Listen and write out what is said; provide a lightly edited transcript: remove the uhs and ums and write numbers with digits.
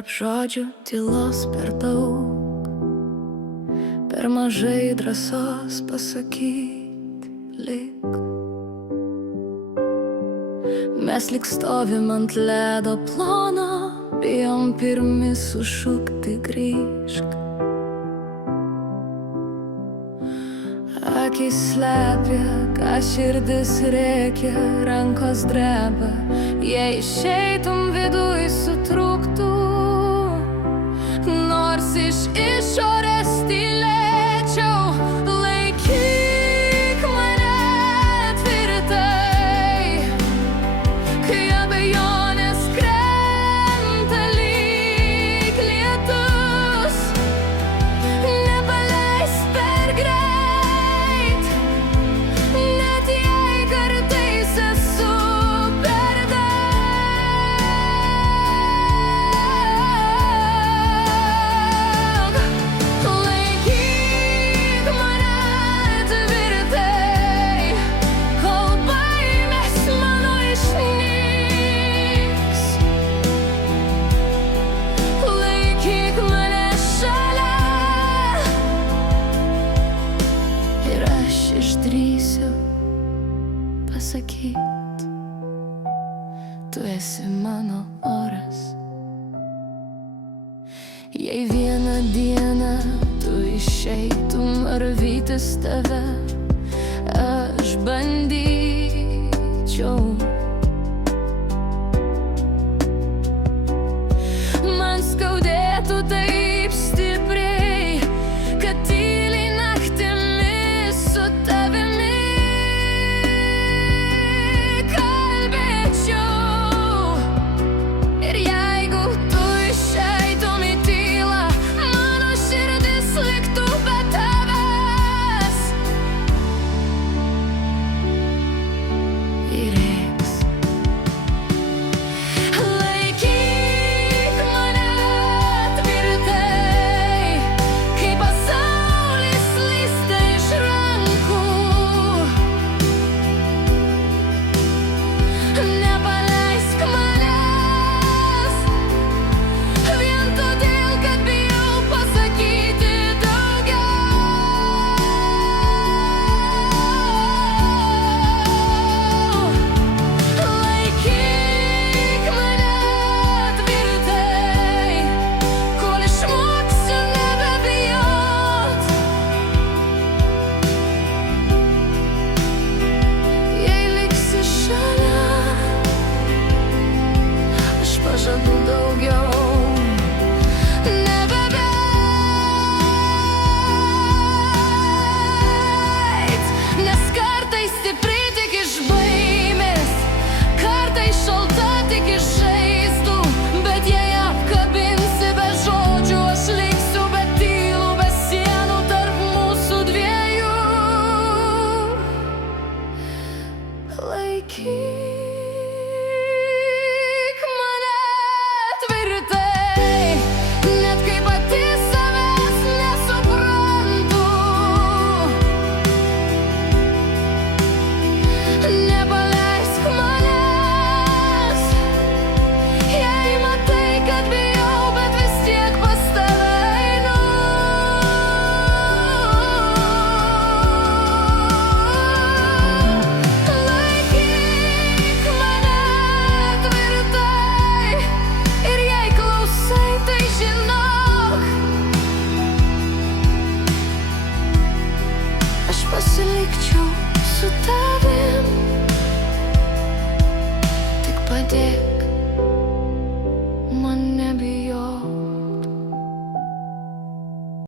tarp žodžių tylos per daug, per mažai drąsos pasakyt lyg. Mes lyg stovim ant ledo plono, bijom pirmi sušukti grįžk. Akys slepia, ką širdis rėkia, rankos dreba. Jei išeitum viduj sutrūktų, nors iš išorės tylėčiau. Laikyk mane tvirtai, kai abejonės krenta lyg lietus. Nepaleis per greit, net jei kartais esu per daug. Laikyk mane tvirtai, kol baimės mano išnyks. Laikyk mane šalia, ir aš išdrįsiu pasakyt, tu esi mano oras. Jei vieną dieną tu išeitum arvytis tave, aš bandyčiau. Man skaudėtų taip stipriai, kad tyliai naktimis su tavimi kalbėčiau. Ir jeigu tu išeitum į tylą, mano širdis liktų be tavęs. Ir reiks. Laikyk mane tvirtai, kai pasaulis slysta iš rankų. Nepaleisk manęs, vien todėl, kad bijau pasakyti daugiau. Laikyk mane tvirtai, kol išmoksiu nebebijot. Jei liksi šalia, aš pažadu daugiau nebebėgt. Nes kartais stipri tik iš baimės, kartais šalta tik iš žaizdų. Bet jei apkabinsi be žodžių, aš liksiu be tylų, be sienų tarp mūsų dviejų. Laikyk mane tvirtai, net kai pati savęs nesuprantu. Nepaleisk manęs, jei matai, kad bijau, bet vis tiek pas tave einu. Laikyk mane tvirtai, ir jei klausai, tai žinok, aš pasilikčiau su tavim. Tik padėk